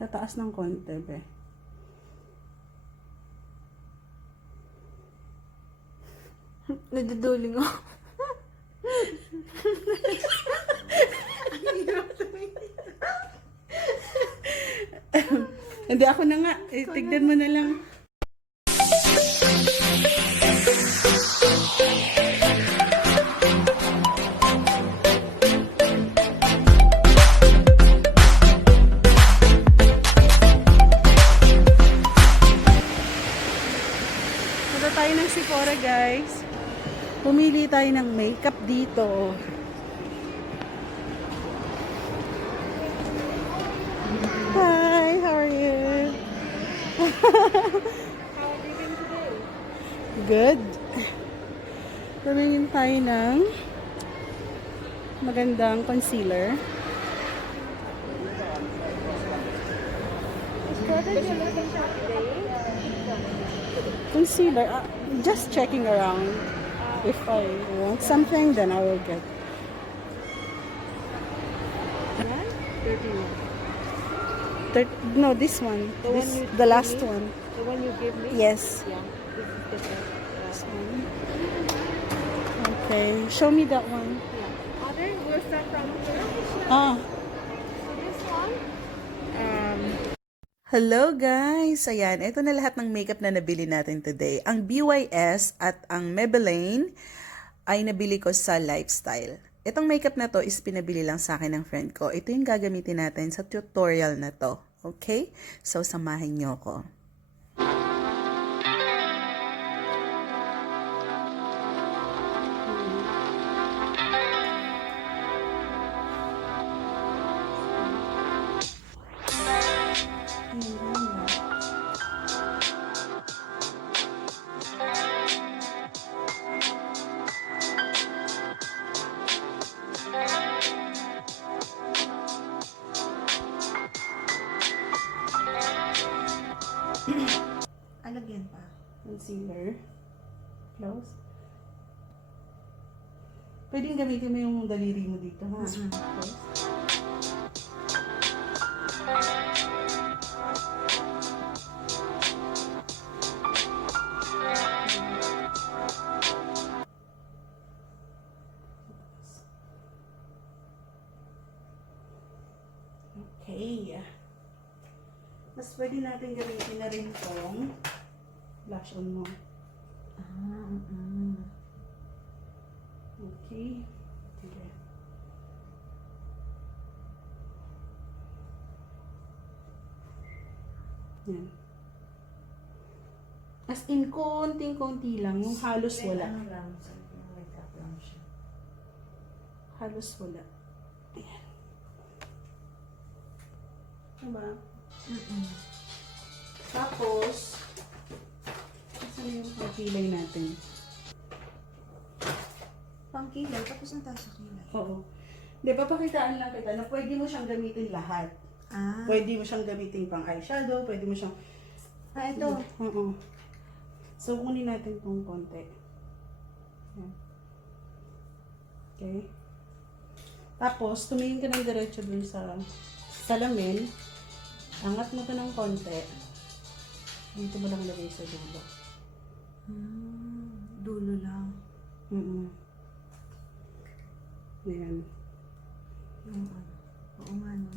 Sa taas ng konti, be. Naduduling ako. Hindi, ako na nga. Tignan mo na lang. Punta tayo ng Sephora, guys. Pumili tayo ng makeup dito. Hi, how are you? How have you been today? Good. Pumili tayo ng magandang concealer. What are you looking for today? Concealer, just checking around. If I want something, then I will get. One? 31. No, this one. The This, one you the gave last me? one. The one you gave me? Yes. Yeah. This is different. This one. Okay, show me that one. Yeah. Other, we'll start from here. Ah. So this one, Hello guys! Ayan, ito na lahat ng makeup na nabili natin today. Ang BYS at ang Maybelline ay nabili ko sa Lifestyle. Itong makeup na to is pinabili lang sa akin ng friend ko. Ito yung gagamitin natin sa tutorial na to. Okay? So, samahin nyo ko. alagyan pa. Concealer. Close. Pwedeng gamitin mo yung daliri mo dito, ha? Close. Okay. Mas pwede natin gamitin na rin itong blush on mo. Okay. Sige. Yan. As in, konting-konti lang. Yung halos wala. Ano lang, makeup lang siya. Halos wala. Ayan. Diba? Tapos, saan yung pangkilay natin? Pangkilay, tapos na tayo sa kilay. Oo. Hindi, papakitaan lang kita na pwede mo siyang gamitin lahat. Ah. Pwede mo siyang gamitin pang eyeshadow, pwede mo siyang... Ah, ito. Oo. So, kunin natin itong konti. Ayan. Okay. Tapos, tumingin ka ng diretso dun sa salamin. Angat mo ito ng konti. Dito mo lang lagay sa dulo. Dulo lang. Ayan. Oo nga, no?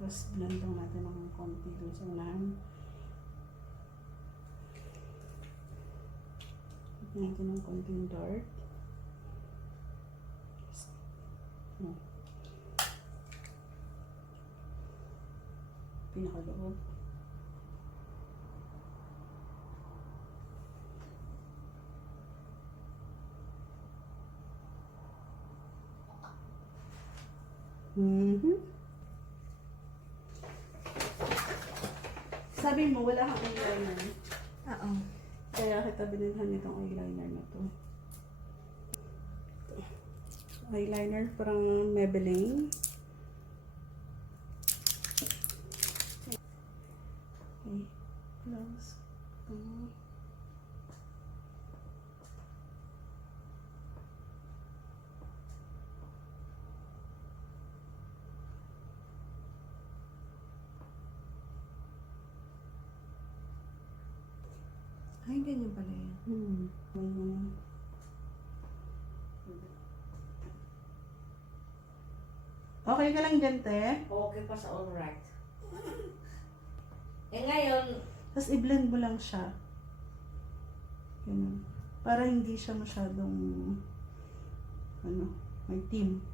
Tapos, blend lang natin ng konti dun sa unahan. Natin ng konting dark. Pinakaloob. Sabi mo, wala kang eyeliner. Oo. Kaya kita binilhan itong eyeliner na to. Eyeliner, parang Maybelline. Okay, close. Ay, ganyan pala yun. Okay ka lang dyan, te? Okay pa sa alright. Eh ngayon, Tapos i-blend mo lang siya. Ganun. Para hindi siya masyadong, may team.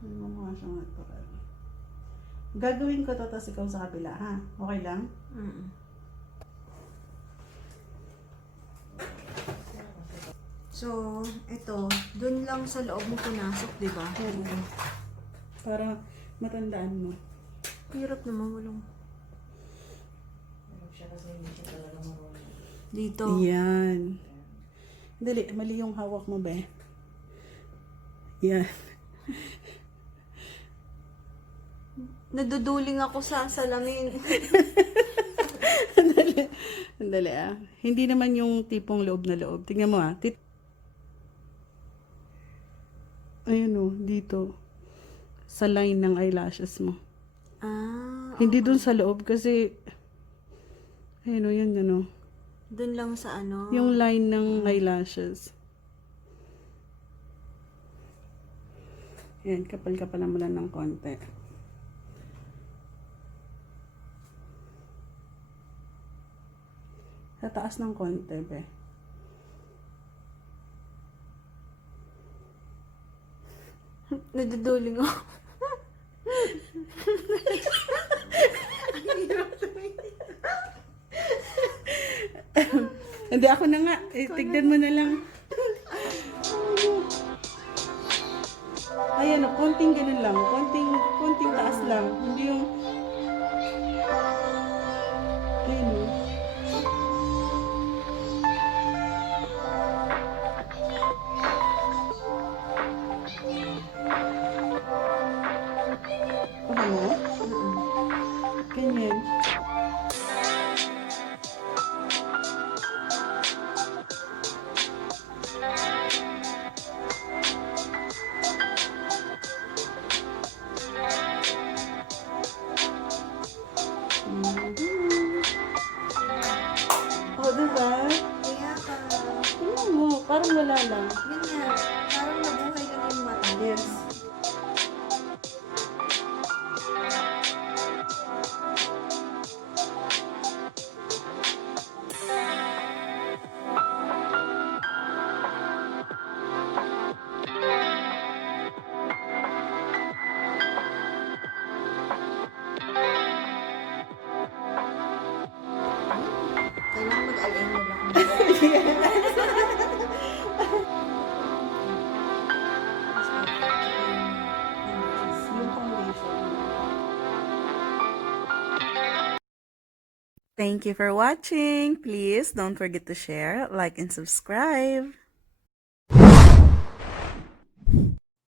Hindi mo mukha siyang natural. Gagawin ko to, tapos ikaw sa kabila, ha? Okay lang? So, ito, dun lang sa loob mo pinasok, di ba? Oo. Para matandaan mo. Hirap naman walang siya kasi hindi siya talaga marunong. dito. Yan. Dali, mali yung hawak mo, be. Yan. Naduduling ako sa salamin. Sandali ah. Hindi naman yung tipong loob na loob. Tingnan mo ah. Ayan oh, dito. Sa line ng eyelashes mo. Hindi dun sa loob kasi ayan oh, yan ano. Dun lang sa ano. Yung line ng eyelashes. Ayan, kapal-kapalan mo lang ng konti. Sa taas ng konti, be. Naduduling ako. Hindi, ako na nga. Tignan mo na lang. Ayan, konting ganun lang. Konting taas lang. Hindi yung... Ayan o. Okay mo? Ganyan. Oh, diba? Kaya ka. Tingnan mo, parang wala lang. Yun nga. Parang nabuhay ka na yung mata. Yes. Kailangan mag-align mo lang. Yung foundation. Thank you for watching. Please don't forget to share, like, and subscribe.